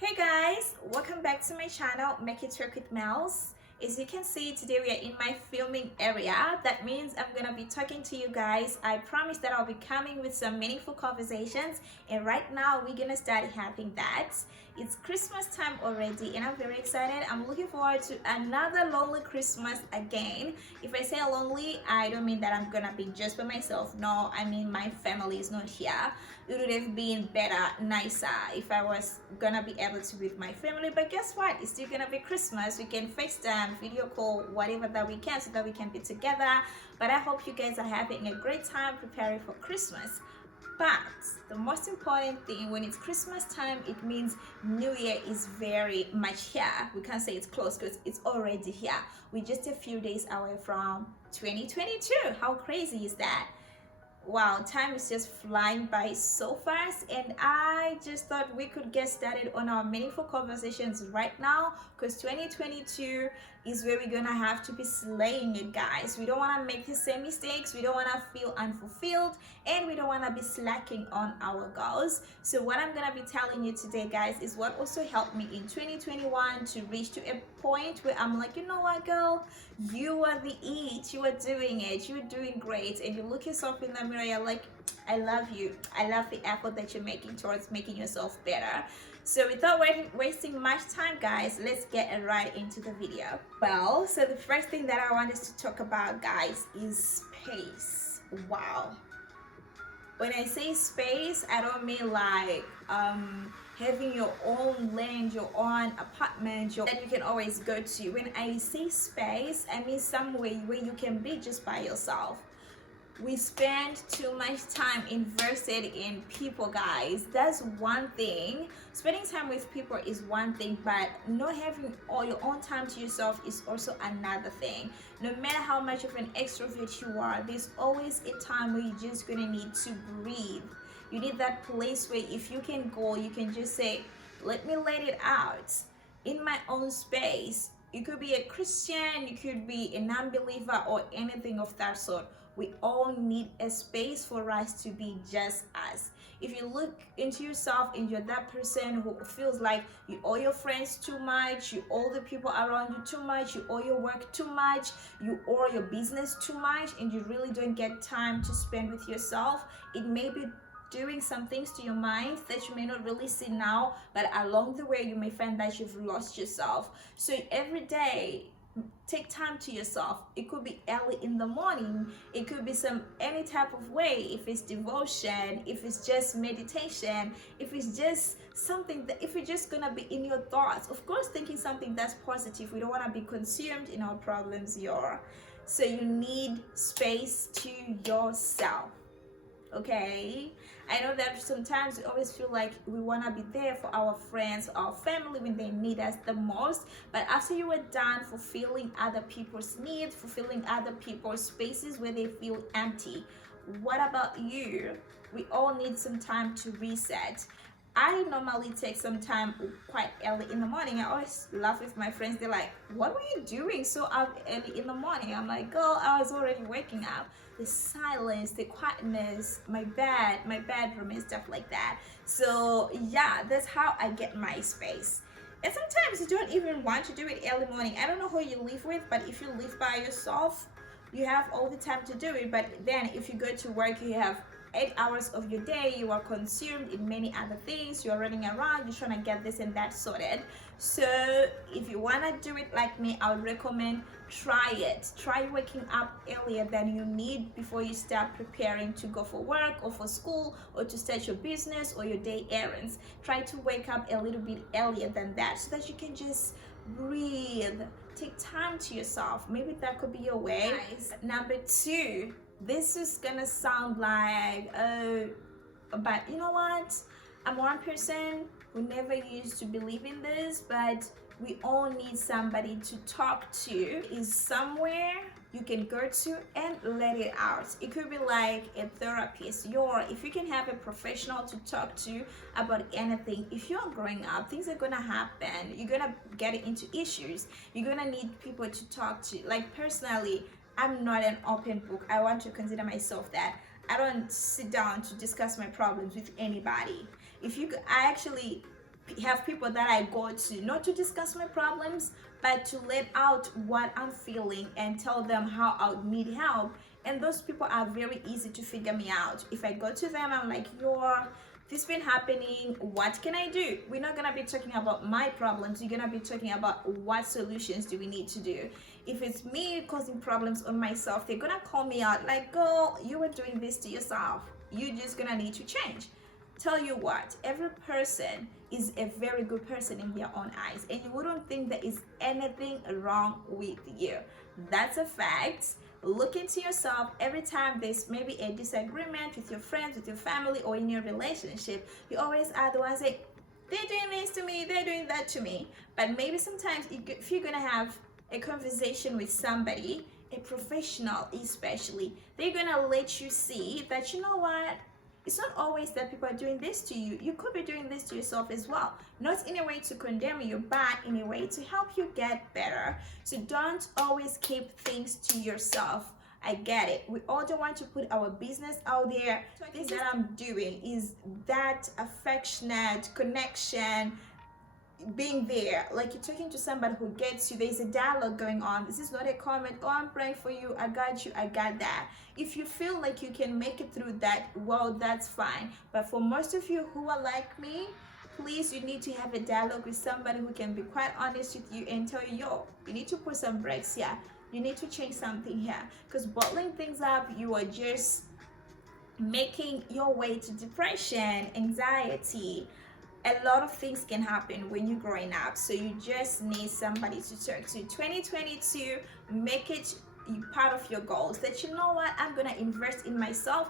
Hey guys, welcome back to my channel Make It Work with Mels. As you can see, today we are in my filming area. That means I'm gonna be talking to you guys. I promise that I'll be coming with some meaningful conversations, and right now we're gonna start having that. It's Christmas time already and I'm very excited. I'm looking forward to another lonely Christmas again. If I say lonely, I don't mean that I'm gonna be just by myself. No, I mean my family is not here. It would have been better, nicer if I was gonna be able to be with my family. But guess what? It's still gonna be Christmas. We can FaceTime, video call, whatever that we can so that we can be together. But I hope you guys are having a great time preparing for Christmas. But the most important thing when it's Christmas time, it means New Year is very much here. We can't say it's close because it's already here. We're just a few days away from 2022. How crazy is that? Wow, time is just flying by so fast, and I just thought we could get started on our meaningful conversations right now because 2022 is where we're gonna have to be slaying it, guys. We don't want to make the same mistakes, we don't want to feel unfulfilled, and we don't want to be slacking on our goals. So what I'm gonna be telling you today, guys, is what also helped me in 2021 to reach to a point where I'm like, you know what, girl, you are the it, you are doing it, you're doing great, and you look yourself in the mirror, you're like, I love you, I love the effort that you're making towards making yourself better. So without wasting much time, guys, let's get right into the video. Well, so the first thing that I want us to talk about, guys, is space. Wow, when I say space, I don't mean like having your own land, your own apartment, that you can always go to. When I say space, I mean somewhere where you can be just by yourself. We spend too much time invested in people, guys. That's one thing. Spending time with people is one thing, but not having all your own time to yourself is also another thing. No matter how much of an extrovert you are, there's always a time where you're just gonna need to breathe. You need that place where if you can go, you can just say, let me let it out in my own space. You could be a Christian, you could be a non-believer, or anything of that sort. We all need a space for us to be just us. If you look into yourself and you're that person who feels like you owe your friends too much, you owe the people around you too much, you owe your work too much, you owe your business too much, and you really don't get time to spend with yourself, it may be doing some things to your mind that you may not really see now, but along the way you may find that you've lost yourself. So every day, take time to yourself. It could be early in the morning, it could be some any type of way. If it's devotion, if it's just meditation, if it's just something that, if you're just gonna be in your thoughts, of course thinking something that's positive. We don't want to be consumed in our problems. So you need space to yourself. Okay, I know that sometimes we always feel like we want to be there for our friends, our family when they need us the most, but after you are done fulfilling other people's needs, fulfilling other people's spaces where they feel empty, what about you? We all need some time to reset. I normally take some time quite early in the morning. I always laugh with my friends. They're like, what were you doing so early in the morning? I'm like, girl, I was already waking up. The silence, the quietness, my bedroom and stuff like that. So yeah, that's how I get my space. And sometimes you don't even want to do it early morning. I don't know who you live with, but if you live by yourself, you have all the time to do it. But then if you go to work, you have 8 hours of your day, you are consumed in many other things, you're running around, you're trying to get this and that sorted. So if you want to do it like me, I would recommend try waking up earlier than you need before you start preparing to go for work or for school or to start your business or your day errands. Try to wake up a little bit earlier than that so that you can just breathe, take time to yourself. Maybe that could be your way. Nice. Number two, this is gonna sound like but you know what, I'm one person who never used to believe in this, but we all need somebody to talk to. Is somewhere you can go to and let it out. It could be like a therapist, if you can have a professional to talk to about anything. If you're growing up, things are gonna happen, you're gonna get into issues, you're gonna need people to talk to. Like personally, I'm not an open book. I want to consider myself that. I don't sit down to discuss my problems with anybody. I actually have people that I go to, not to discuss my problems, but to let out what I'm feeling and tell them how I would need help. And those people are very easy to figure me out. If I go to them, I'm like, this been happening, what can I do? We're not gonna be talking about my problems, we're gonna be talking about what solutions do we need to do. If it's me causing problems on myself, they're gonna call me out like, girl, you were doing this to yourself, you're just gonna need to change. Tell you what, every person is a very good person in their own eyes, and you wouldn't think there is anything wrong with you. That's a fact. Look into yourself. Every time there's maybe a disagreement with your friends, with your family, or in your relationship, you always are the one saying, they're doing this to me, they're doing that to me. But maybe sometimes if you're gonna have a conversation with somebody, a professional especially, they're gonna let you see that, you know what, it's not always that people are doing this to you. You could be doing this to yourself as well. Not in a way to condemn you, but in a way to help you get better. So don't always keep things to yourself. I get it. We all don't want to put our business out there. Things that I'm doing is that affectionate connection, being there, like you're talking to somebody who gets you. There's a dialogue going on. This is not a comment, oh, I'm praying for you, I got you, I got that. If you feel like you can make it through that, well, that's fine. But for most of you who are like me, please, you need to have a dialogue with somebody who can be quite honest with you and tell you, yo, you need to put some brakes here, you need to change something here. Because bottling things up, you are just making your way to depression, anxiety. A lot of things can happen when you're growing up, so you just need somebody to talk to. 2022, make it part of your goals that, you know what, I'm gonna invest in myself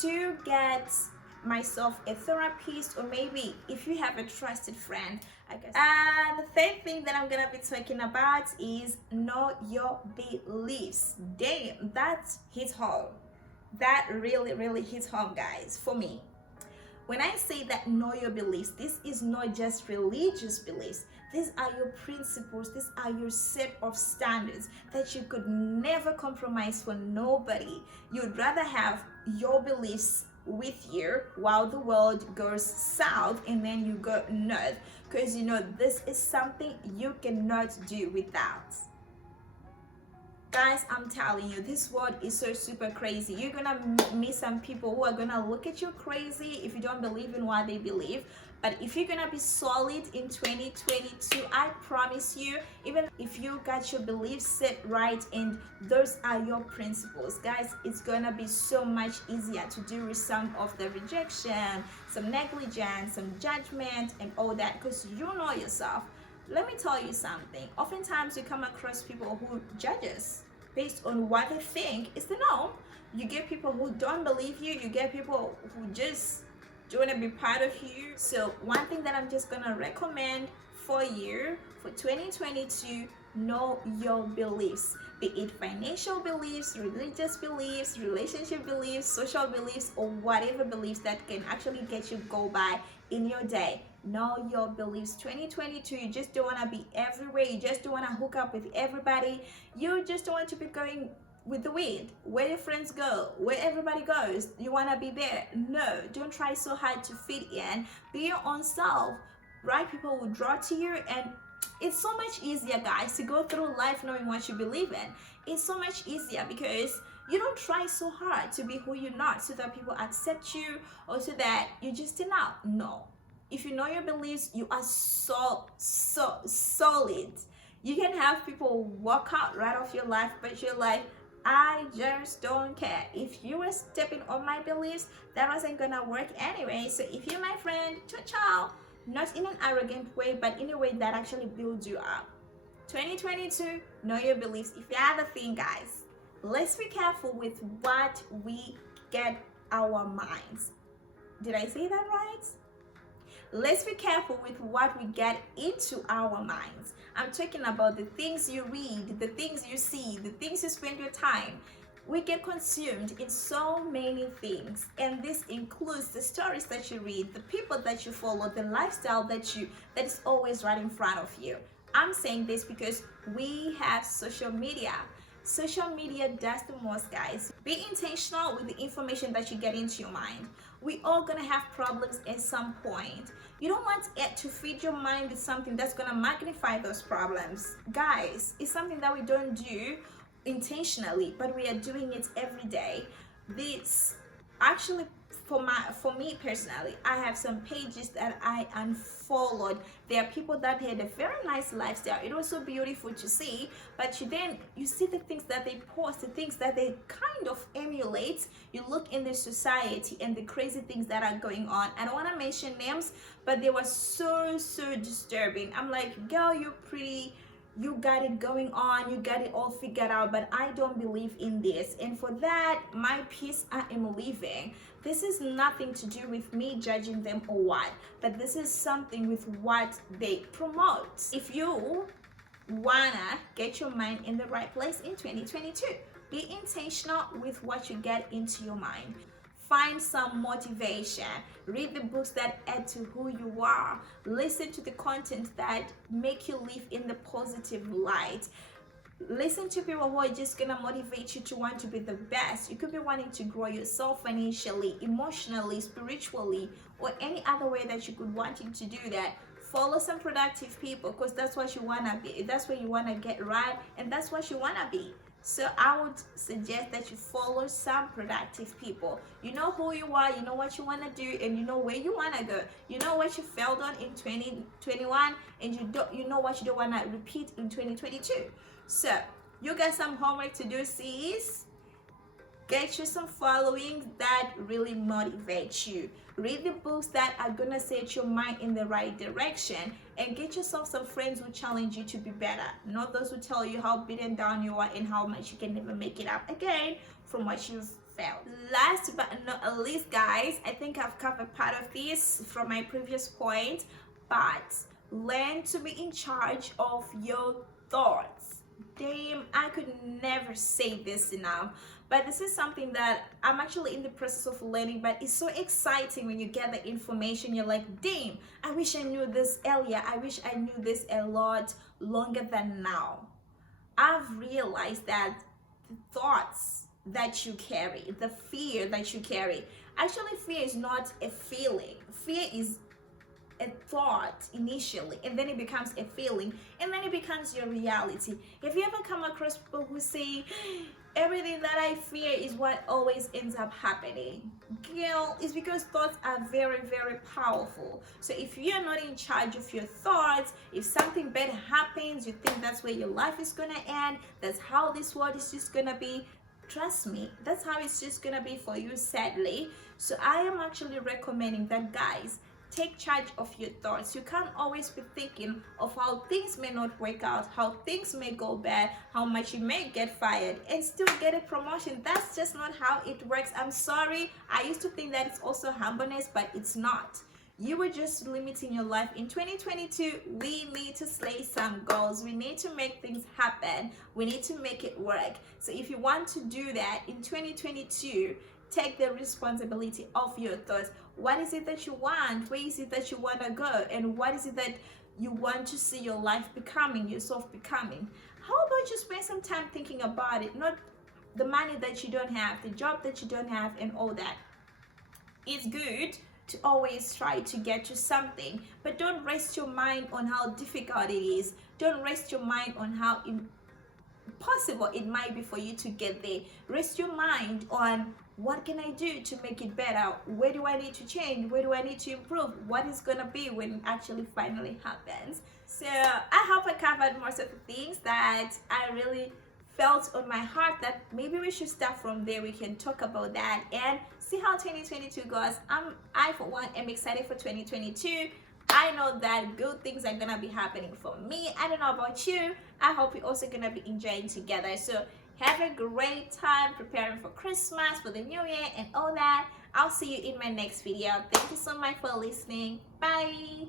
to get myself a therapist, or maybe if you have a trusted friend, I guess. And the third thing that I'm gonna be talking about is know your beliefs. Damn, that hits home. That really hits home, guys, for me. When I say that know your beliefs, this is not just religious beliefs. These are your principles. These are your set of standards that you could never compromise for nobody. You'd rather have your beliefs with you while the world goes south and then you go north, because you know this is something you cannot do without. Guys, I'm telling you, this world is so super crazy. You're gonna meet some people who are gonna look at you crazy if you don't believe in what they believe. But if you're gonna be solid in 2022, I promise you, even if you got your beliefs set right and those are your principles, guys, it's gonna be so much easier to deal with some of the rejection, some negligence, some judgment, and all that, because you know yourself. Let me tell you something. Oftentimes you come across people who judge us based on what they think is the norm. You get people who don't believe you. You get people who just don't want to be part of you. So one thing that I'm just going to recommend for you for 2022, know your beliefs. Be it financial beliefs, religious beliefs, relationship beliefs, social beliefs, or whatever beliefs that can actually get you go by in your day. Know your beliefs. 2022, you just don't want to be everywhere. You just don't want to hook up with everybody. You just don't want to be going with the wind. Where your friends go, where everybody goes, you want to be there. No, don't try so hard to fit in. Be your own self. Right people will draw to you, and it's so much easier, guys, to go through life knowing what you believe in. It's so much easier because you don't try so hard to be who you're not so that people accept you or so that you just stand out. No. If you know your beliefs, you are so solid. You can have people walk out right off your life, but you're like, I just don't care. If you were stepping on my beliefs, that wasn't gonna work anyway. So if you're my friend, ciao, not in an arrogant way, but in a way that actually builds you up. 2022, know your beliefs. If the other thing, guys, let's be careful with what we get our minds. Did I say that right? Let's be careful with what we get into our minds. I'm talking about the things you read, the things you see, the things you spend your time. We get consumed in so many things, and this includes the stories that you read, the people that you follow, the lifestyle that is always right in front of you. I'm saying this because we have social media. Social media does the most, guys. Be intentional with the information that you get into your mind. We all gonna have problems at some point. You don't want it to feed your mind with something that's going to magnify those problems. Guys, it's something that we don't do intentionally, but we are doing it every day. This actually, for me personally, I have some pages that I unfollowed. There are people that had a very nice lifestyle. It was so beautiful to see, but you see the things that they post, the things that they kind of emulate. You look in the society and the crazy things that are going on. I don't want to mention names, but they were so disturbing. I'm like, girl, you're pretty, you got it going on, you got it all figured out, but I don't believe in this. And for that, my peace I am leaving. This is nothing to do with me judging them or what, but this is something with what they promote. If you wanna get your mind in the right place in 2022, be intentional with what you get into your mind. Find some motivation. Read the books that add to who you are. Listen to the content that make you live in the positive light. Listen to people who are just gonna motivate you to want to be the best. You could be wanting to grow yourself financially, emotionally, spiritually, or any other way that you could wanting to do that. Follow some productive people, because that's what you wanna be. That's where you wanna get right, and that's what you wanna be. So I would suggest that you follow some productive people. You know who you are, you know what you want to do, and you know where you want to go. You know what you failed on in 2021, and you know what you don't want to repeat in 2022. So you got some homework to do, sis. Get you some following that really motivates you. Read the books that are gonna set your mind in the right direction, and get yourself some friends who challenge you to be better, not those who tell you how beaten down you are and how much you can never make it up again from what you've failed. Last but not least, guys, I think I've covered part of this from my previous point, but learn to be in charge of your thoughts. Damn, I could never say this enough, but this is something that I'm actually in the process of learning. But it's so exciting when you get the information. You're like, damn, I wish I knew this earlier. I wish I knew this a lot longer than now. I've realized that the thoughts that you carry, the fear that you carry, actually fear is not a feeling. Fear is a thought initially, and then it becomes a feeling, and then it becomes your reality. Have you ever come across people who say, everything that I fear is what always ends up happening? Girl, it's because thoughts are very powerful. So if you're not in charge of your thoughts, if something bad happens, you think that's where your life is gonna end, that's how this world is just gonna be. Trust me, that's how it's just gonna be for you, sadly. So I am actually recommending that, guys, take charge of your thoughts. You can't always be thinking of how things may not work out, how things may go bad, how much you may get fired and still get a promotion. That's just not how it works. I'm sorry. I used to think that it's also humbleness, but it's not. You were just limiting your life. In 2022, we need to slay some goals. We need to make things happen. We need to make it work. So if you want to do that in 2022, take the responsibility of your thoughts. What is it that you want? Where is it that you want to go? And what is it that you want to see your life becoming, yourself becoming? How about you spend some time thinking about it? Not the money that you don't have, the job that you don't have, and all that. It's good to always try to get to something, but don't rest your mind on how difficult it is. Don't rest your mind on how impossible it might be for you to get there. Rest your mind on, what can I do to make it better? Where do I need to change? Where do I need to improve? What is gonna be when it actually finally happens? So I hope I covered most of the things that I really felt on my heart, that maybe we should start from there. We can talk about that and see how 2022 goes. I for one am excited for 2022. I know that good things are gonna be happening for me. I don't know about you. I hope you're also gonna be enjoying together. So have a great time preparing for Christmas, for the new year, and all that. I'll see you in my next video. Thank you so much for listening. Bye.